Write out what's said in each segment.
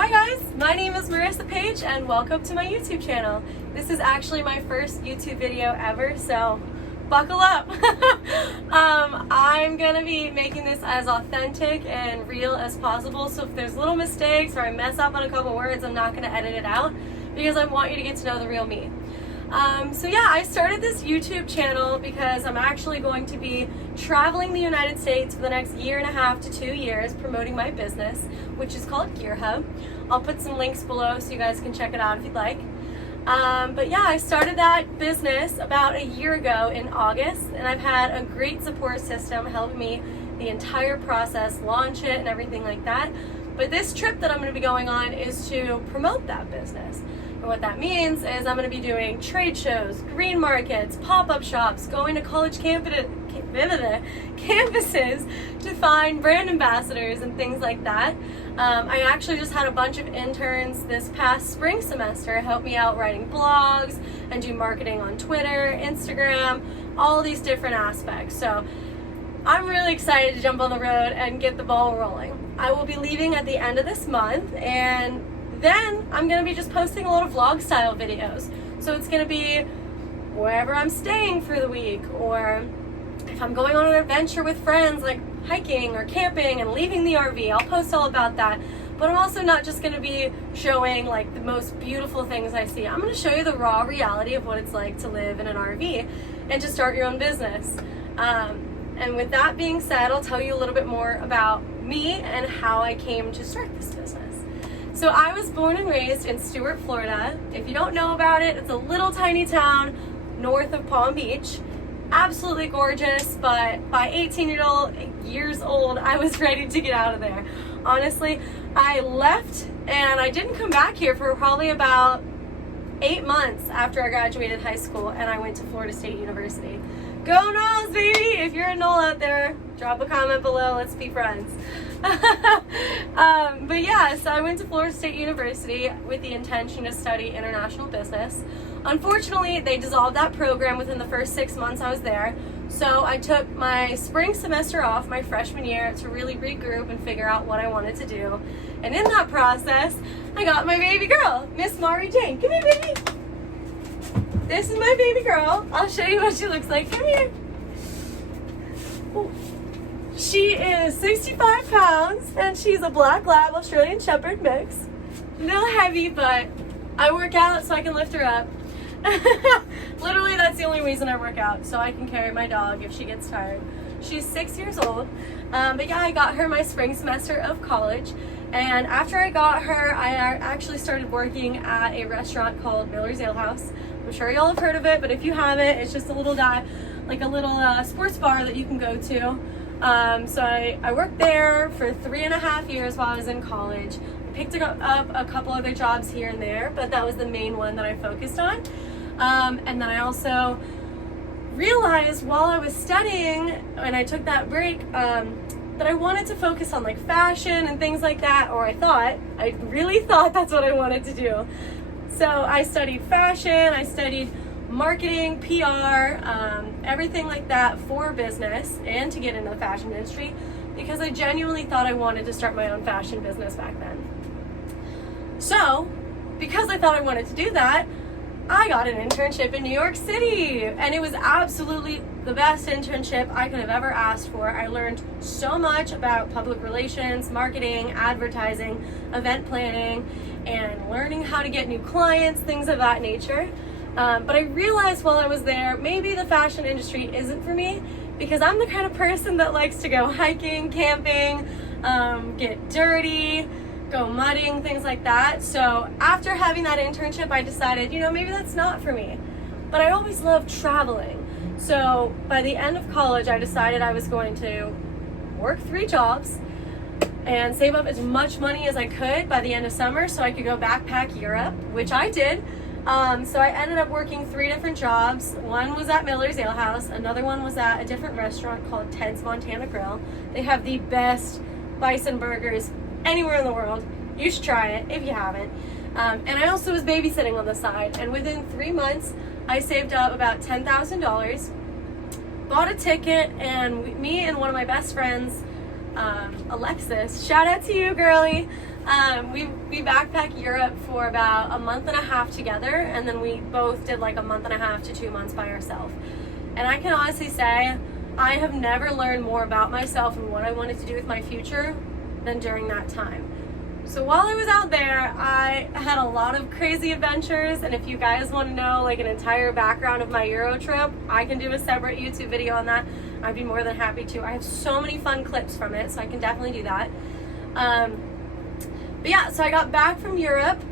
Hi guys, my name is Marissa Paige and welcome to my YouTube channel. This is actually my first YouTube video ever, so buckle up. I'm gonna be making this as authentic and real as possible, so if there's little mistakes or I mess up on a couple words, I'm not gonna edit it out because I want you to get to know the real me. So yeah, I started this YouTube channel because I'm actually going to be traveling the United States for the next 1.5 to 2 years promoting my business, which is called Gear Hub. I'll put some links below so you guys can check it out if you'd like. But yeah, I started that business about a year ago in August, and I've had a great support system helping me the entire process, launch it and everything like that. But this trip that I'm going to be going on is to promote that business. And what that means is I'm going to be doing trade shows, green markets, pop-up shops, going to college campuses to find brand ambassadors and things like that. I actually just had a bunch of interns this past spring semester help me out writing blogs and do marketing on Twitter, Instagram, all these different aspects. So I'm really excited to jump on the road and get the ball rolling. I will be leaving at the end of this month, and then I'm going to be just posting a lot of vlog style videos. So it's going to be wherever I'm staying for the week, or if I'm going on an adventure with friends like hiking or camping and leaving the RV, I'll post all about that. But I'm also not just going to be showing like the most beautiful things I see. I'm going to show you the raw reality of what it's like to live in an RV and to start your own business. And with that being said, I'll tell you a little bit more about me and how I came to start this business. So I was born and raised in Stuart, Florida. If you don't know about it, it's a little tiny town north of Palm Beach. Absolutely gorgeous, but by 18 years old, I was ready to get out of there. Honestly, I left and I didn't come back here for probably about 8 months after I graduated high school, and I went to Florida State University. Go Noles, baby! If you're a Nole out there, drop a comment below. Let's be friends. But yeah, so I went to Florida State University with the intention to study international business. Unfortunately, they dissolved that program within the first 6 months I was there. So I took my spring semester off my freshman year to really regroup and figure out what I wanted to do. And in that process, I got my baby girl, Miss Mari Jane. Come here, baby. This is my baby girl. I'll show you what she looks like. Come here. Ooh. She is 65 pounds, and she's a black lab Australian Shepherd mix. A little heavy, but I work out so I can lift her up. Literally, that's the only reason I work out, so I can carry my dog if she gets tired. She's 6 years old, but yeah, I got her my spring semester of college, and after I got her, I actually started working at a restaurant called Miller's Ale House. I'm sure y'all have heard of it, but if you haven't, it's just a little sports bar that you can go to. So I worked there for 3.5 years while I was in college. I picked up a couple other jobs here and there, but that was the main one that I focused on. And then I also realized while I was studying, and I took that break, that I wanted to focus on like fashion and things like that, or I really thought that's what I wanted to do. So I studied fashion, I studied marketing, PR, everything like that for business and to get into the fashion industry, because I genuinely thought I wanted to start my own fashion business back then. So, because I thought I wanted to do that, I got an internship in New York City, and it was absolutely the best internship I could have ever asked for. I learned so much about public relations, marketing, advertising, event planning, and learning how to get new clients, things of that nature. But I realized while I was there, maybe the fashion industry isn't for me, because I'm the kind of person that likes to go hiking, camping, get dirty, go mudding, things like that. So after having that internship, I decided, maybe that's not for me. But I always loved traveling. So by the end of college, I decided I was going to work 3 jobs and save up as much money as I could by the end of summer so I could go backpack Europe, which I did. So I ended up working 3 different jobs. One was at Miller's Ale House. Another one was at a different restaurant called Ted's Montana Grill. They have the best bison burgers anywhere in the world. You should try it if you haven't. And I also was babysitting on the side. And within 3 months, I saved up about $10,000, bought a ticket, and me and one of my best friends, Alexis, shout out to you, girlie. We backpacked Europe for about a month and a half together, and then we both did like a month and a half to 2 months by ourselves. And I can honestly say I have never learned more about myself and what I wanted to do with my future than during that time. So while I was out there, I had a lot of crazy adventures, and if you guys want to know like an entire background of my Euro trip, I can do a separate YouTube video on that. I'd be more than happy to. I have so many fun clips from it, so I can definitely do that. But yeah, so I got back from Europe,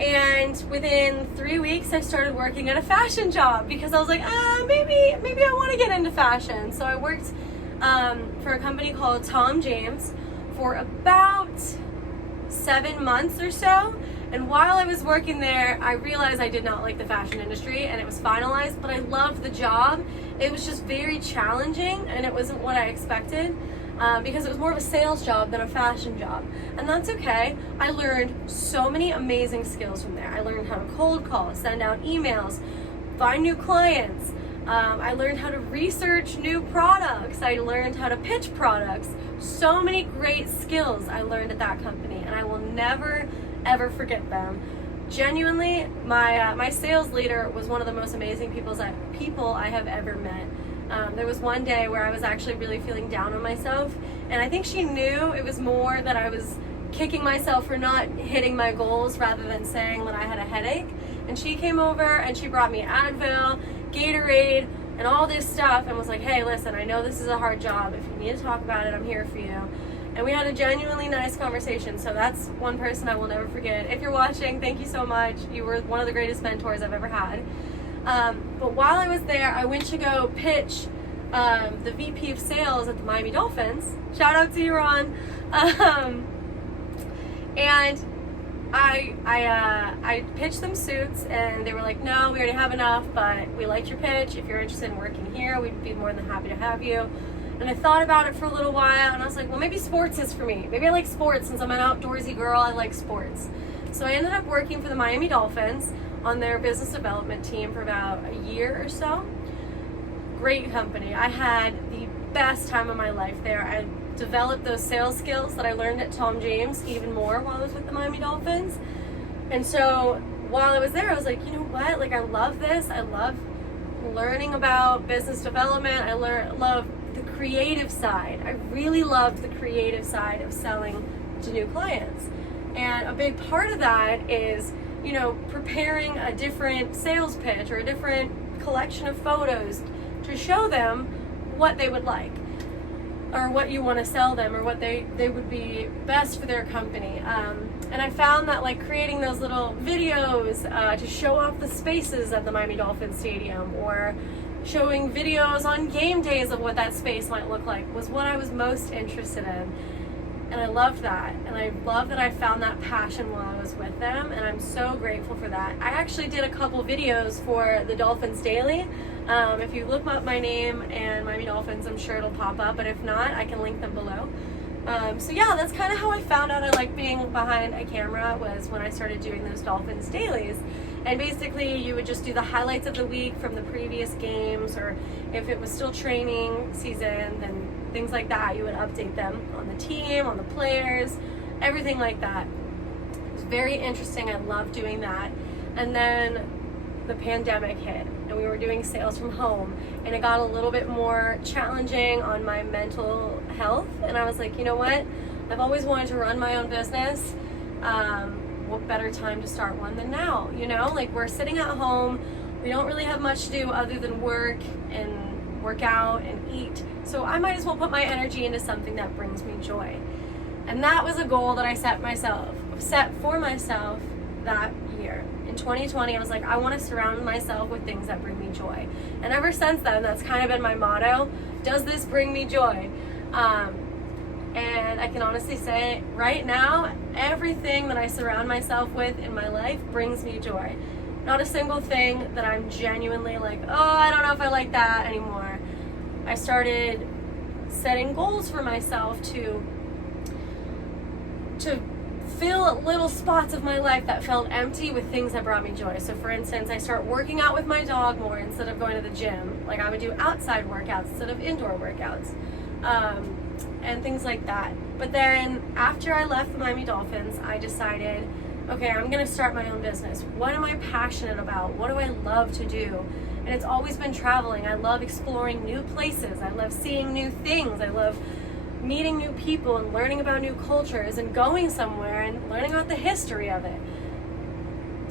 and within 3 weeks I started working at a fashion job because I was like, maybe I want to get into fashion. So I worked for a company called Tom James for about 7 months or so. And while I was working there, I realized I did not like the fashion industry, and it was finalized, but I loved the job. It was just very challenging, and it wasn't what I expected. Because it was more of a sales job than a fashion job. And that's okay. I learned so many amazing skills from there. I learned how to cold call, send out emails, find new clients. I learned how to research new products. I learned how to pitch products. So many great skills I learned at that company, and I will never, ever forget them. Genuinely, my sales leader was one of the most amazing people I have ever met. There was one day where I was actually really feeling down on myself, and I think she knew it was more that I was kicking myself for not hitting my goals rather than saying that I had a headache. And she came over and she brought me Advil, Gatorade, and all this stuff, and was like, hey, listen, I know this is a hard job. If you need to talk about it, I'm here for you. And we had a genuinely nice conversation. So that's one person I will never forget. If you're watching, thank you so much. You were one of the greatest mentors I've ever had. But while I was there, I went to go pitch the VP of sales at the Miami Dolphins. Shout out to you, Ron. And I pitched them suits, and they were like, no, we already have enough, but we liked your pitch. If you're interested in working here, we'd be more than happy to have you. And I thought about it for a little while, and I was like, well, maybe sports is for me. Maybe I like sports. Since I'm an outdoorsy girl, I like sports. So I ended up working for the Miami Dolphins on their business development team for about a year or so. Great company. I had the best time of my life there. I developed those sales skills that I learned at Tom James even more while I was with the Miami Dolphins. And so while I was there, I was like, you know what? Like, I love this. I love learning about business development. I love the creative side. I really loved the creative side of selling to new clients. And a big part of that is, you know, preparing a different sales pitch or a different collection of photos to show them what they would like, or what you want to sell them, or what they would be best for their company. And I found that like creating those little videos to show off the spaces at the Miami Dolphins Stadium, or showing videos on game days of what that space might look like, was what I was most interested in. And I loved that. And I love that I found that passion while I was with them. And I'm so grateful for that. I actually did a couple videos for the Dolphins Daily. If you look up my name and Miami Dolphins, I'm sure it'll pop up. But if not, I can link them below. So yeah, that's kind of how I found out I like being behind a camera, was when I started doing those Dolphins Dailies. And basically you would just do the highlights of the week from the previous games, or if it was still training season, then things like that, you would update them on the team, on the players, everything like that. It was very interesting. I loved doing that. And then the pandemic hit, and we were doing sales from home, and it got a little bit more challenging on my mental health. And I was like, you know what? I've always wanted to run my own business. What better time to start one than now? You know, like, we're sitting at home. We don't really have much to do other than work and work out and eat. So I might as well put my energy into something that brings me joy. And that was a goal that I set for myself that year. In 2020, I was like, I want to surround myself with things that bring me joy. And ever since then, that's kind of been my motto. Does this bring me joy? And I can honestly say right now, everything that I surround myself with in my life brings me joy. Not a single thing that I'm genuinely like, oh, I don't know if I like that anymore. I started setting goals for myself to fill little spots of my life that felt empty with things that brought me joy. So for instance, I start working out with my dog more instead of going to the gym. Like, I would do outside workouts instead of indoor workouts. And things like that. But then after I left the Miami Dolphins, I decided, okay, I'm going to start my own business. What am I passionate about? What do I love to do? And it's always been traveling. I love exploring new places. I love seeing new things. I love meeting new people and learning about new cultures and going somewhere and learning about the history of it.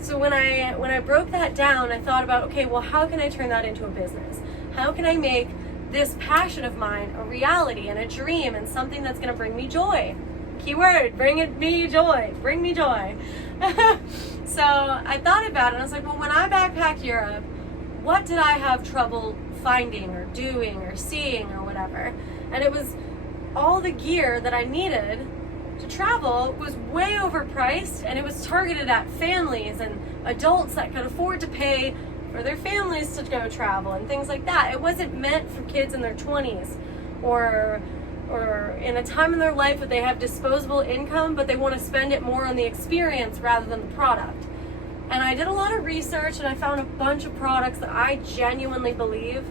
So when I broke that down, I thought about, okay, well, how can I turn that into a business? How can I make this passion of mine a reality and a dream and something that's going to bring me joy? Keyword, bring me joy. Bring me joy. So I thought about it. I was like, well, when I backpacked Europe, what did I have trouble finding or doing or seeing or whatever? And it was all the gear that I needed to travel was way overpriced, and it was targeted at families and adults that could afford to pay for their families to go travel and things like that. It wasn't meant for kids in their 20s or in a time in their life that they have disposable income, but they want to spend it more on the experience rather than the product. And I did a lot of research, and I found a bunch of products that I genuinely believe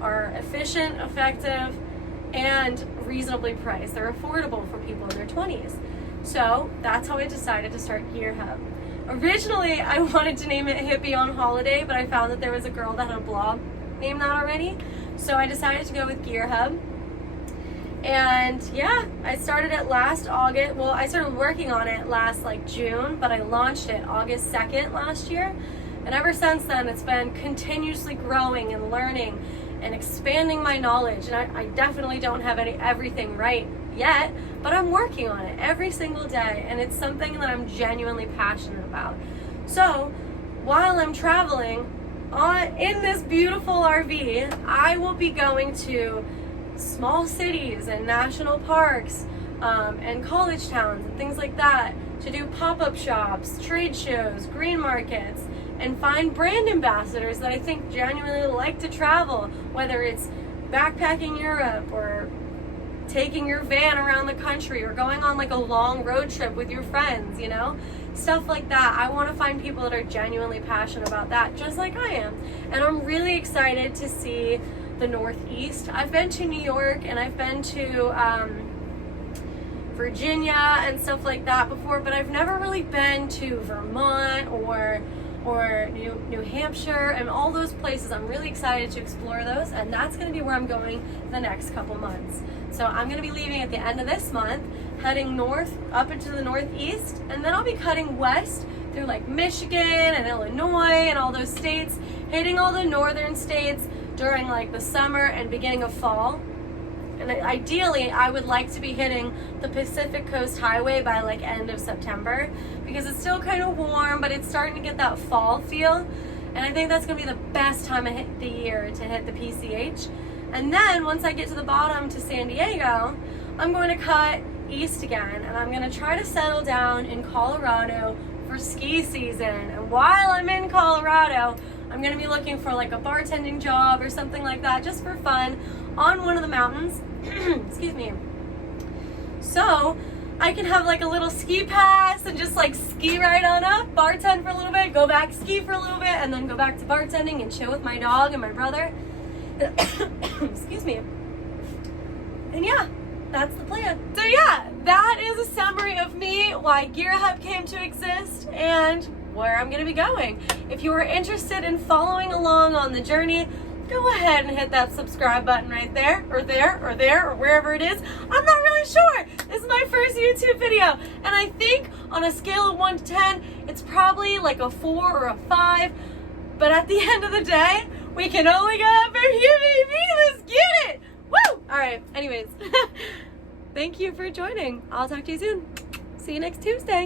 are efficient, effective, and reasonably priced. They're affordable for people in their 20s. So that's how I decided to start Gear Hub. Originally, I wanted to name it Hippie on Holiday, but I found that there was a girl that had a blog named that already. So I decided to go with Gear Hub. And yeah, I started it last August. Well, I started working on it last June, but I launched it August 2nd last year. And ever since then, it's been continuously growing and learning and expanding my knowledge. And I definitely don't have everything right yet, but I'm working on it every single day. And it's something that I'm genuinely passionate about. So while I'm traveling in this beautiful RV, I will be going to small cities and national parks and college towns and things like that to do pop-up shops, trade shows, green markets, and find brand ambassadors that I think genuinely like to travel, whether it's backpacking Europe or taking your van around the country or going on a long road trip with your friends, stuff like that. I want to find people that are genuinely passionate about that, just like I am. And I'm really excited to see the Northeast. I've been to New York and I've been to Virginia and stuff like that before, but I've never really been to Vermont or New Hampshire and all those places. I'm really excited to explore those, and that's going to be where I'm going the next couple months. So I'm going to be leaving at the end of this month, heading north up into the Northeast, and then I'll be cutting west through Michigan and Illinois and all those states, hitting all the northern states during the summer and beginning of fall. And ideally, I would like to be hitting the Pacific Coast Highway by end of September, because it's still kind of warm, but it's starting to get that fall feel. And I think that's going to be the best time of the year to hit the PCH. And then once I get to the bottom to San Diego, I'm going to cut east again, and I'm going to try to settle down in Colorado for ski season. And while I'm in Colorado, I'm going to be looking for a bartending job or something like that, just for fun, on one of the mountains. Excuse me. So I can have a little ski pass and just ski right on up, bartend for a little bit, go back, ski for a little bit, and then go back to bartending and chill with my dog and my brother. Excuse me. And yeah, that's the plan. So yeah, that is a summary of me, why Gear Hub came to exist, and where I'm going to be going. If you are interested in following along on the journey, go ahead and hit that subscribe button right there, or wherever it is. I'm not really sure. This is my first YouTube video, and I think on a scale of 1 to 10, it's probably a 4 or a 5. But at the end of the day, we can only go up from here, baby. Let's get it. Woo! All right. Anyways, thank you for joining. I'll talk to you soon. See you next Tuesday.